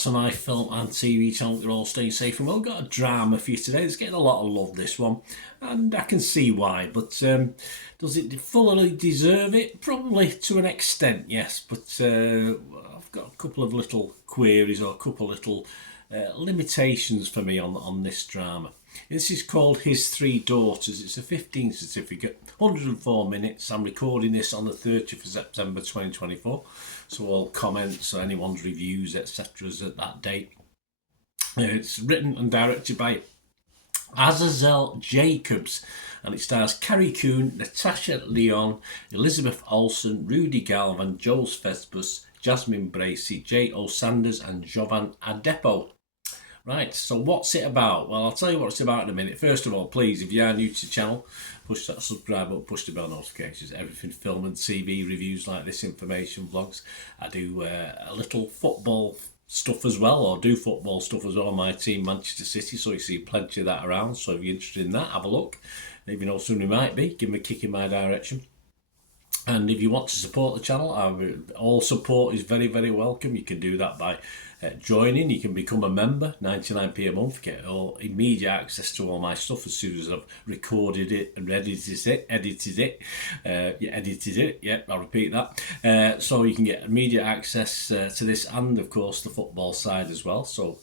to my film and TV channel. They're all staying safe and well. Got a drama for you today. It's getting a lot of love, this one, and I can see why. But does it fully deserve it? Probably to an extent, yes. But I've got a couple of little queries or a couple of little limitations for me on this drama. This is called His Three Daughters. It's a 15 certificate, 104 minutes. I'm recording this on the 30th of September 2024. So all comments or anyone's reviews, etc. is at that date. It's written and directed by Azazel Jacobs, and it stars Carrie Coon, Natasha Lyonne, Elizabeth Olsen, Rudy Galvan, Joel Fesbus, Jasmine Bracey, J.O. Sanders and Jovan Adepo. Right, so what's it about? Well, I'll tell you what it's about in a minute. First of all, please, if you are new to the channel, push that subscribe button, push the bell notifications. Everything film and TV reviews like this, information vlogs. I do a little football stuff as well, or do football stuff as well on my team, Manchester City, so you see plenty of that around. So if you're interested in that, have a look. If you know someone who might be, give them a kick in my direction. And if you want to support the channel, all support is very, very welcome. You can do that by joining. You can become a member, 99p a month, get all immediate access to all my stuff as soon as I've recorded it and edited it. Yeah, I'll repeat that. So you can get immediate access to this and, of course, the football side as well. So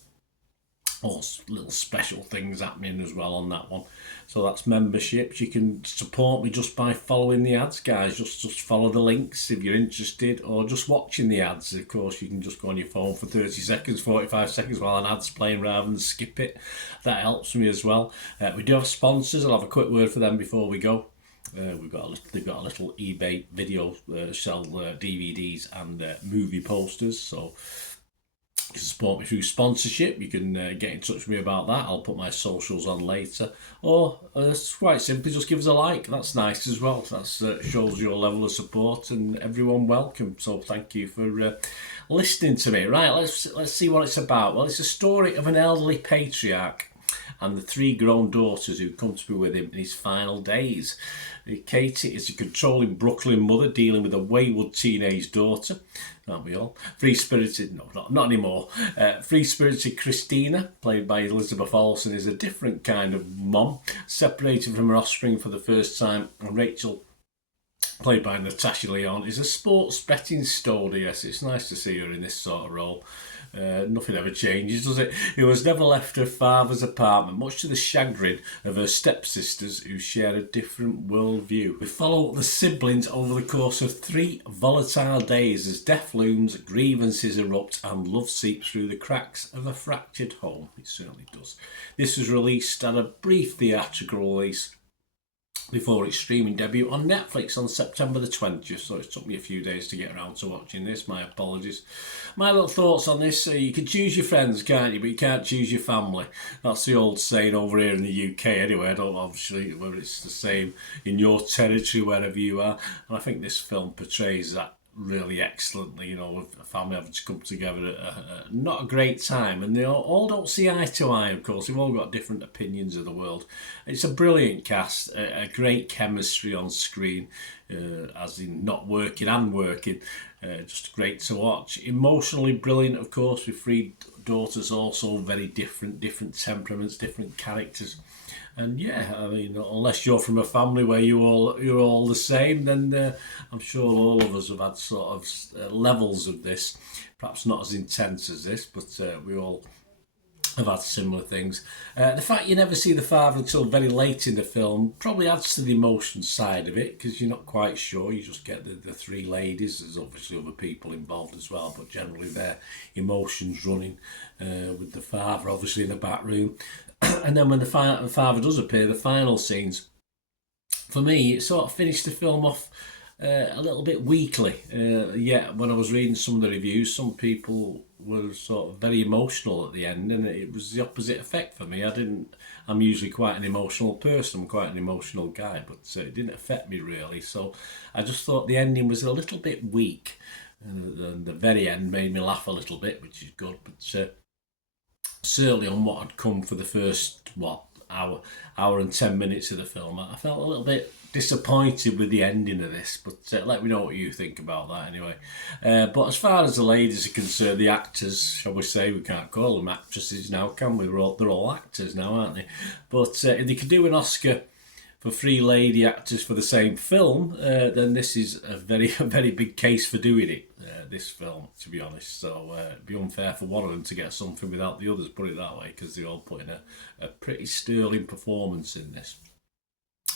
all little special things happening as well on that one. So that's memberships. You can support me just by following the ads, guys. Just follow the links if you're interested, or just watching the ads. Of course, you can just go on your phone for 30 seconds, 45 seconds while an ad's playing rather than skip it. That helps me as well. We do have sponsors. I'll have a quick word for them before we go. They've got a little eBay video sell DVDs and movie posters. So you can support me through sponsorship. You can get in touch with me about that. I'll put my socials on later. Or it's quite simply, just give us a like. That's nice as well. That shows your level of support, and everyone welcome. So thank you for listening to me. Right, let's see what it's about. Well, it's a story of an elderly patriarch and the three grown daughters who come to be with him in his final days. Katie is a controlling Brooklyn mother dealing with a wayward teenage daughter. Aren't we all? Free-spirited, no, not anymore. Free-spirited Christina, played by Elizabeth Olsen, is a different kind of mom, separated from her offspring for the first time. And Rachel, played by Natasha Lyonne, is a sports betting stewardess. It's nice to see her in this sort of role. Nothing ever changes, does it? Who has never left her father's apartment, much to the chagrin of her stepsisters who share a different worldview. We follow the siblings over the course of 3 volatile days as death looms, grievances erupt and love seeps through the cracks of a fractured home. It certainly does. This was released at a brief theatrical release before its streaming debut on Netflix on September the 20th, so it took me a few days to get around to watching this. My apologies. My little thoughts on this: you can choose your friends, can't you, but you can't choose your family. That's the old saying over here in the UK anyway. I don't know, obviously, whether it's the same in your territory, wherever you are, and I think this film portrays that really excellently, with a family having to come together at not a great time, and they all don't see eye to eye, of course. They've all got different opinions of the world. It's a brilliant cast, a great chemistry on screen, as in not working and working, just great to watch. Emotionally brilliant, of course, with 3 daughters, also very different temperaments, different characters. And yeah, I mean, unless you're from a family where you're all the same, then I'm sure all of us have had sort of levels of this. Perhaps not as intense as this, but we all have had similar things. The fact you never see the father until very late in the film probably adds to the emotion side of it, because you're not quite sure. You just get the 3 ladies. There's obviously other people involved as well, but generally their emotions running with the father obviously in the back room. And then when the father does appear, the final scenes, for me, it sort of finished the film off a little bit weakly. When I was reading some of the reviews, some people were sort of very emotional at the end, and it was the opposite effect for me. I'm usually quite an emotional person. I'm quite an emotional guy, but it didn't affect me really. So I just thought the ending was a little bit weak, and the very end made me laugh a little bit, which is good. But certainly on what had come for the first hour and 10 minutes of the film. I felt a little bit disappointed with the ending of this, but let me know what you think about that anyway. But as far as the ladies are concerned, the actors, shall we say, we can't call them actresses now, can we? They're all actors now, aren't they? But if they could do an Oscar for 3 lady actors for the same film, then this is a very big case for doing it, this film, to be honest. So it'd be unfair for one of them to get something without the others, put it that way, because they all put in a pretty sterling performance in this.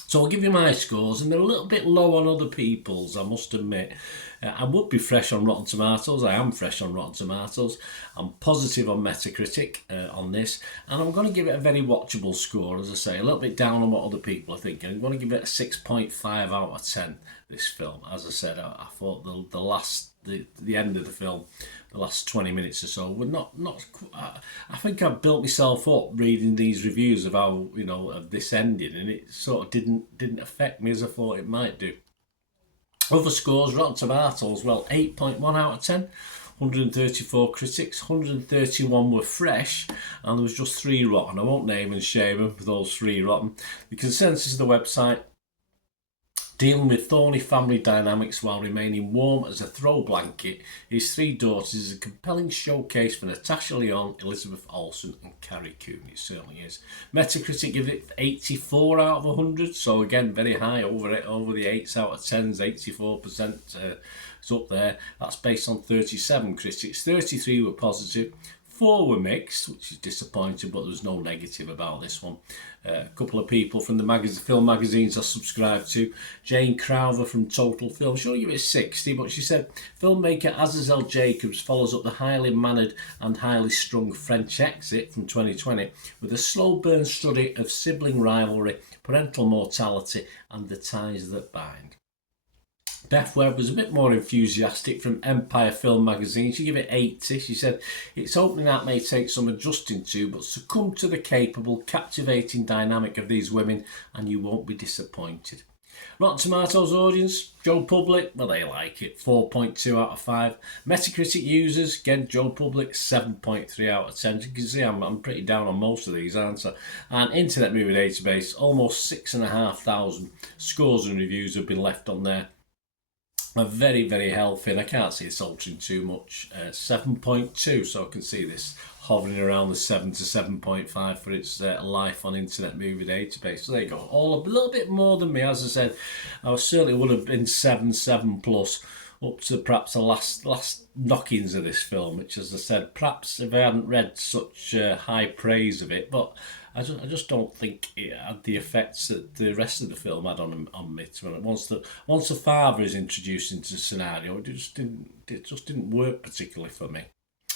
So I'll give you my scores, and they're a little bit low on other people's, I must admit. I would be fresh on Rotten Tomatoes. I am fresh on Rotten Tomatoes. I'm positive on Metacritic on this, and I'm going to give it a very watchable score, as I say, a little bit down on what other people are thinking. I'm going to give it a 6.5 out of 10, this film. As I said, I thought the end of the film, the last 20 minutes or so, were not. I think I've built myself up reading these reviews of how, of this ending, and it sort of didn't affect me as I thought it might do. Other scores, Rotten Tomatoes, well, 8.1 out of 10. 134 critics, 131 were fresh, and there was just 3 rotten. I won't name and shame them for those 3 rotten. The consensus of the website: dealing with thorny family dynamics while remaining warm as a throw blanket, his 3 daughters is a compelling showcase for Natasha Lyonne, Elizabeth Olsen and Carrie Coon. It certainly is. Metacritic gives it 84 out of 100, so again, very high, over the 8s out of 10s, 84%. It's up there. That's based on 37 critics. 33 were positive. 4 were mixed, which is disappointing, but there's no negative about this one. A couple of people from the film magazines I subscribe to. Jane Crowther from Total Film, she'll give it 60, but she said filmmaker Azazel Jacobs follows up the highly mannered and highly strung French Exit from 2020 with a slow burn study of sibling rivalry, parental mortality and the ties that bind. Beth Webb was a bit more enthusiastic from Empire Film Magazine. She gave it 80. She said, its opening act may take some adjusting to, but succumb to the capable, captivating dynamic of these women and you won't be disappointed. Rotten Tomatoes audience, Joe Public, well, they like it, 4.2 out of 5. Metacritic users, again, Joe Public, 7.3 out of 10. You can see I'm pretty down on most of these, aren't I? And Internet Movie Database, almost 6,500 scores and reviews have been left on there. Are very healthy, and I can't see it's altering too much. 7.2, so I can see this hovering around the 7 to 7.5 for its life on Internet Movie Database. So there you go, all a little bit more than me. As I said, I certainly would have been 7 plus, up to perhaps the last knockings of this film, which, as I said, perhaps if I hadn't read such high praise of it, but I just don't think it had the effects that the rest of the film had on me. Once the father is introduced into the scenario, it just didn't work particularly for me.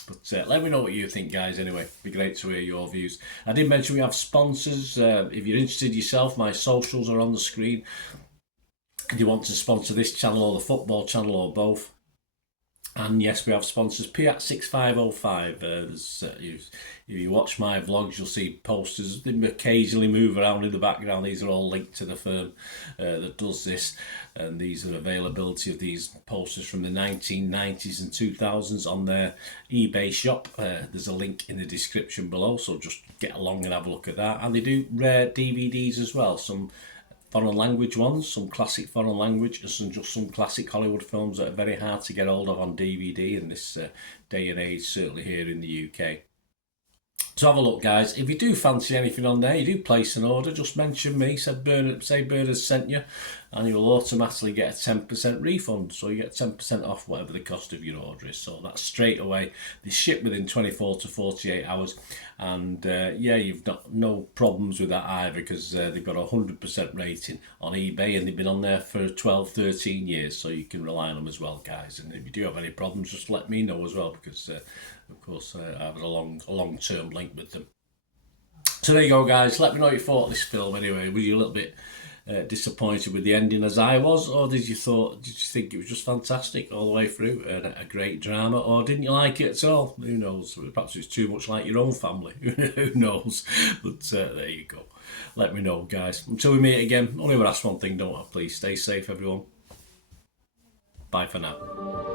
But let me know what you think, guys. Anyway, it'd be great to hear your views. I did mention we have sponsors. If you're interested yourself, my socials are on the screen. If you want to sponsor this channel or the football channel or both. And yes, we have sponsors. Piat6505. If you watch my vlogs, you'll see posters. They occasionally move around in the background. These are all linked to the firm that does this. And these are availability of these posters from the 1990s and 2000s on their eBay shop. There's a link in the description below, so just get along and have a look at that. And they do rare DVDs as well. Some foreign language ones, some classic foreign language, and just some classic Hollywood films that are very hard to get hold of on DVD in this day and age, certainly here in the UK. So have a look, guys. If you do fancy anything on there, you do place an order, just mention me, say Bernard sent you, and you'll automatically get a 10% refund. So you get 10% off whatever the cost of your order is. So that's straight away. They ship within 24 to 48 hours. And yeah, you've got no problems with that either, because they've got a 100% rating on eBay, and they've been on there for 12, 13 years. So you can rely on them as well, guys. And if you do have any problems, just let me know as well, because of course I have a long-term link with them. So there you go, guys. Let me know what you thought of this film anyway. Were you a little bit disappointed with the ending as I was, or did you think it was just fantastic all the way through and a great drama, or didn't you like it at all? Who knows? Perhaps it's too much like your own family. Who knows? But there you go. Let me know, guys. Until we meet again, only ever ask one thing, don't I? Please stay safe, everyone. Bye for now.